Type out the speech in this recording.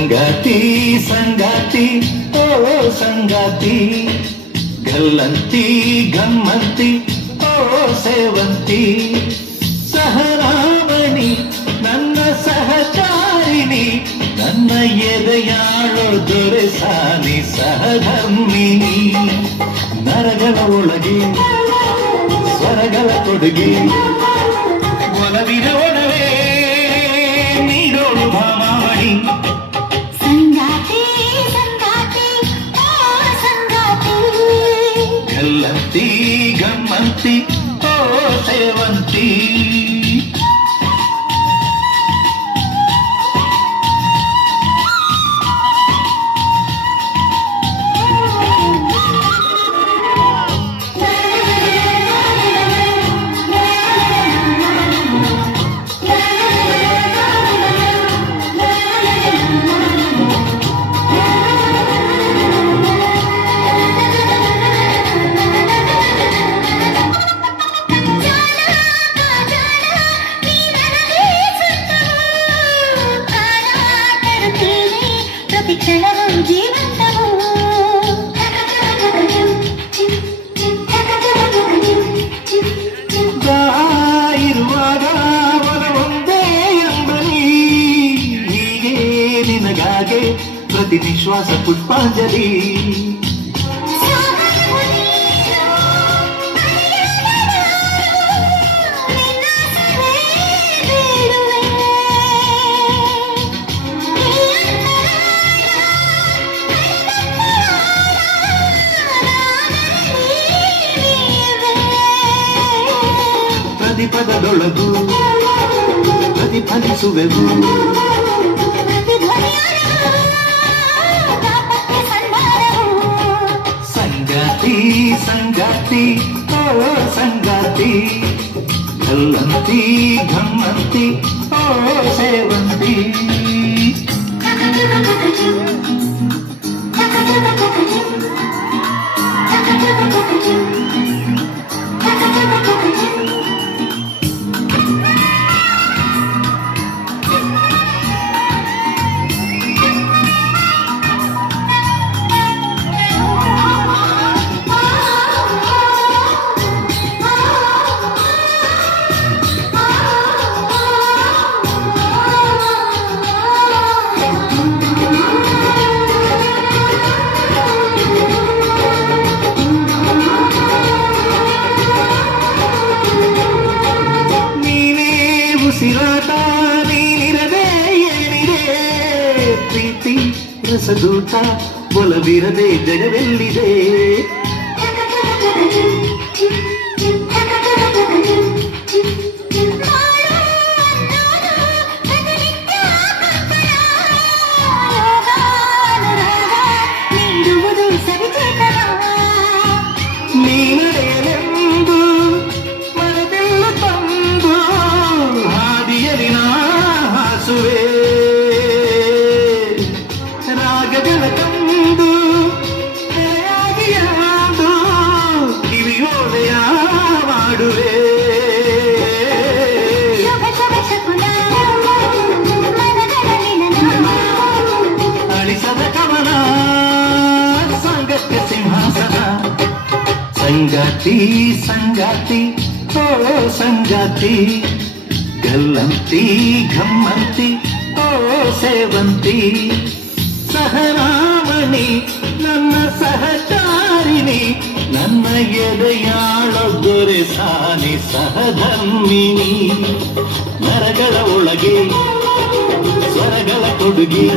ಸಂಗಾತಿ ಸಂಗಾತಿ ಓ ಸಂಗಾತಿ ಗಲ್ಲಂತಿ ಗಮ್ಮಂತಿ ಓ ಸೇವಂತಿ ಸಹರಾಮಣಿ ನನ್ನ ಸಹಚಾರಿಣಿ ನನ್ನ ಎದೆಯಾಳೋ ದೊರೆ ಸಾನಿ ಸಹಧರ್ಮಿಣಿ ನರಗಳ ಒಳಗೆ ಸ್ವರಗಳ ಕೊಡುಗೆ ಒಲವಿನ ಪ್ರತಿ ಕ್ಷಣವೂ ಜೀವಂತವು ಇರುವಾಗ ಒಲವೊಂದೇ ಎಂಬನಿ. ಹೀಗೆ ನಿನಗಾಗೆ ಪ್ರತಿ ನಿಶ್ವಾಸ ಪುಷ್ಪಾಂಜಲಿ. ಪ್ರತಿಪದದೊಳಗು ಪ್ರತಿಫಲಿಸುವೆವು ಸಂಗಾತಿ ಸಂಗಾತಿ ಓ ಸಂಗಾತಿ ಗಲ್ಲಂತಿ ಘಮ್ಮಂತಿ ಓ ಸೇವಂತಿ ಪ್ರೀತಿ ರಸದೂತ ಒಲವಿರದೆ ಜಗವೆಲ್ಲಿದೆ? ಸಂಗಾತಿ ಸಂಗಾತಿ, ಓ ಸಂಗಾತಿ. ಗಲ್ಲಂತಿ, ಘಮ್ಮಂತಿ, ಓ ಸೇವಂತಿ. ಸಹರಾಮಣಿ ನನ್ನ ಸಹಚಾರಿಣಿ ನನ್ನ ಎದೆಯಾಳ ದೊರೆ ಸಾನಿ ಸಹಧರ್ಮಿಣಿ ನರಗಳ ಒಳಗೆ, ಸ್ವರಗಳ ಕೊಡುಗೆ